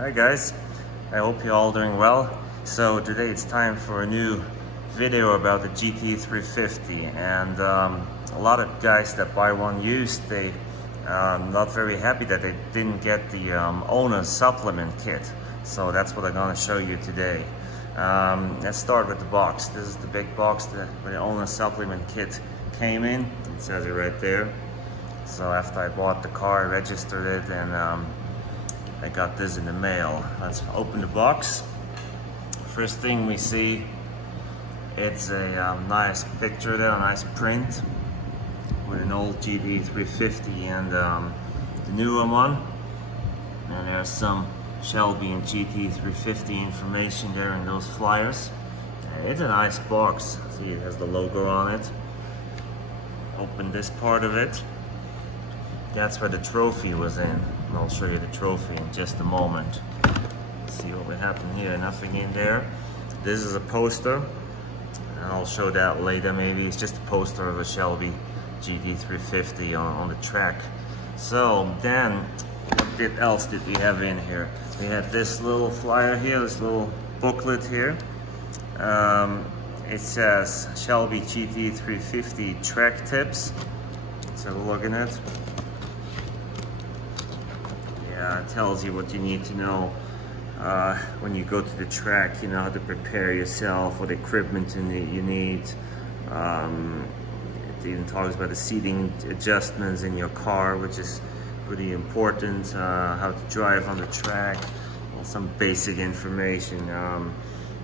Hi guys, I hope you're all doing well. So today it's time for a new video about the GT350, and a lot of guys that buy one used, they not very happy that they didn't get the owner's supplement kit. So that's what I'm going to show you today. Let's start with the box. This is the big box where the owner's supplement kit came in. It says it right there. So after I bought the car, I registered it, and I got this in the mail. Let's open the box. First thing we see, it's a nice picture there, a nice print with an old GT350 and the newer one. And there's some Shelby and GT350 information there in those flyers. It's a nice box. See, it has the logo on it. Open this part of it. That's where the trophy was in, and I'll show you the trophy in just a moment. Let's see what will happen here. Nothing in there. This is a poster, and I'll show that later maybe. It's just a poster of a Shelby GT350 on the track. So then, what else did we have in here? We had this little flyer here, this little booklet here. It says Shelby GT350 track tips. Let's have a look at it. It tells you what you need to know when you go to the track. You know how to prepare yourself, what equipment you need. It even talks about the seating adjustments in your car, which is pretty important. How to drive on the track, well, some basic information.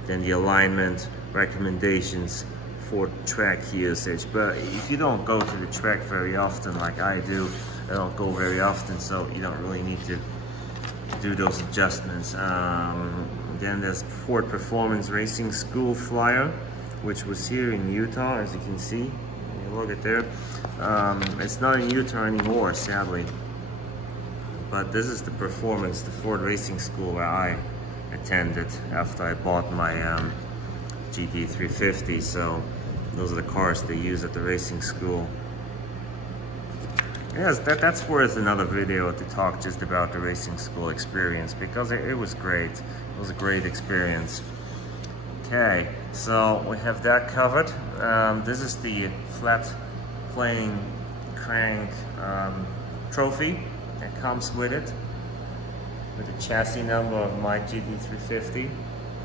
Then the alignment recommendations for track usage. But if you don't go to the track very often like I do, I don't go very often, so you don't really need to do those adjustments. Then there's Ford Performance Racing School flyer, which was here in Utah, as you can see. You look at there. It's not in Utah anymore, sadly. But this is the performance, the Ford Racing School where I attended after I bought my GT350. So those are the cars they use at the racing school. Yes, that's worth another video to talk just about the racing school experience, because it was great. It was a great experience. Okay, so we have that covered. This is the flat plane crank trophy that comes with it, with the chassis number of my GT350,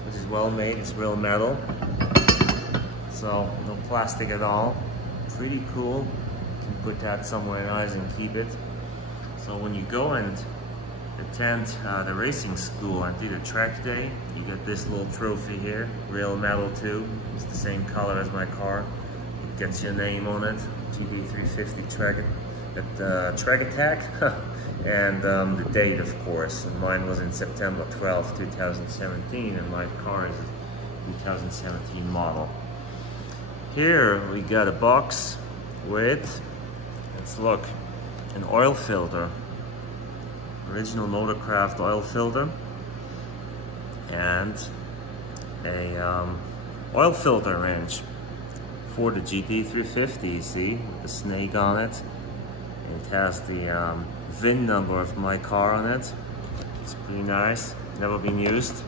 which is well made. It's real metal, so no plastic at all. Pretty cool. Put that somewhere nice and keep it. So when you go and attend the racing school and do the track day, you get this little trophy here, real metal too. It's the same color as my car. It gets your name on it, GT350 track attack, and the date, of course. And mine was in September 12, 2017, and my car is a 2017 model. Here we got a box with, let's look, an oil filter, original Motorcraft oil filter, and a oil filter wrench for the GT350. You see, with the snake on it. It has the VIN number of my car on it. It's pretty nice. Never been used.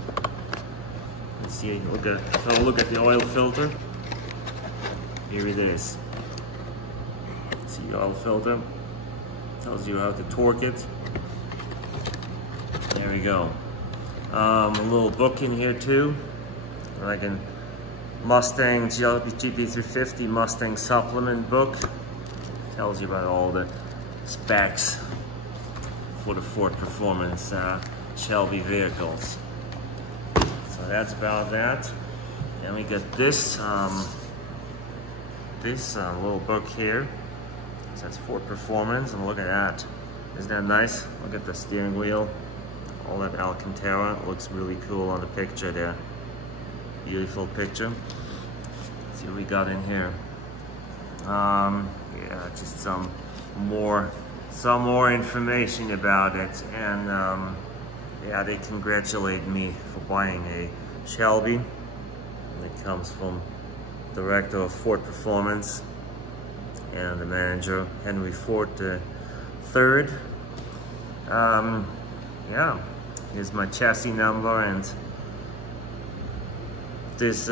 Let's see. Look at the oil filter. Here it is. See the oil filter, tells you how to torque it. There we go. A little book in here too, like a Mustang GT350 Mustang supplement book. Tells you about all the specs for the Ford Performance Shelby vehicles. So that's about that. And we got this little book here. So that's Ford Performance, and look at that. Isn't that nice? Look at the steering wheel, all that Alcantara. It looks really cool on the picture there. Beautiful picture. Let's see what we got in here. Yeah, just some more information about it, and yeah, they congratulate me for buying a Shelby. And it comes from Director of Ford Performance and the manager, Henry Ford III. Yeah, Here's my chassis number, and this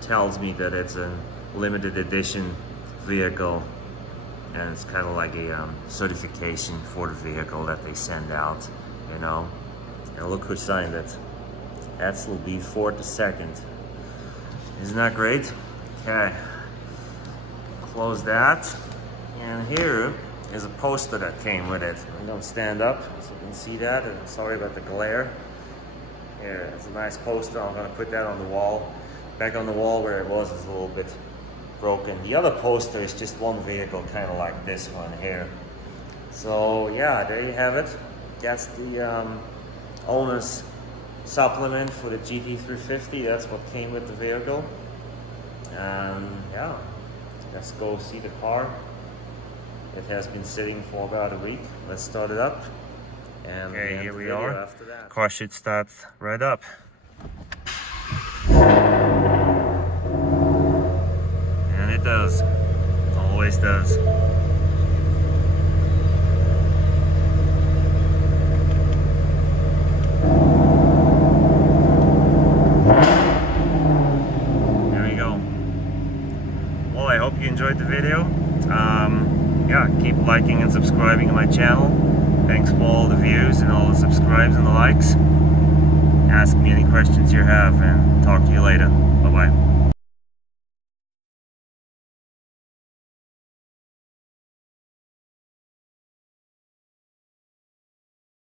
tells me that it's a limited edition vehicle, and it's kind of like a certification for the vehicle that they send out, you know. And look who signed it. Edsel B. Ford II. Isn't that great? Okay, close that. And here is a poster that came with it. I'm gonna stand up so you can see that. And sorry about the glare. Here, it's a nice poster. I'm gonna put that on the wall. Back on the wall where it was is a little bit broken. The other poster is just one vehicle, kind of like this one here. So yeah, there you have it. That's the owner's supplement for the GT350. That's what came with the vehicle. And yeah, let's go see the car. It has been sitting for about a week. Let's start it up. And okay, here we are. After that. Car should start right up. And it does. It always does. There we go. Well, I hope you enjoyed the video. Yeah, keep liking and subscribing to my channel. Thanks for all the views and all the subscribes and the likes. Ask me any questions you have, and talk to you later. Bye-bye.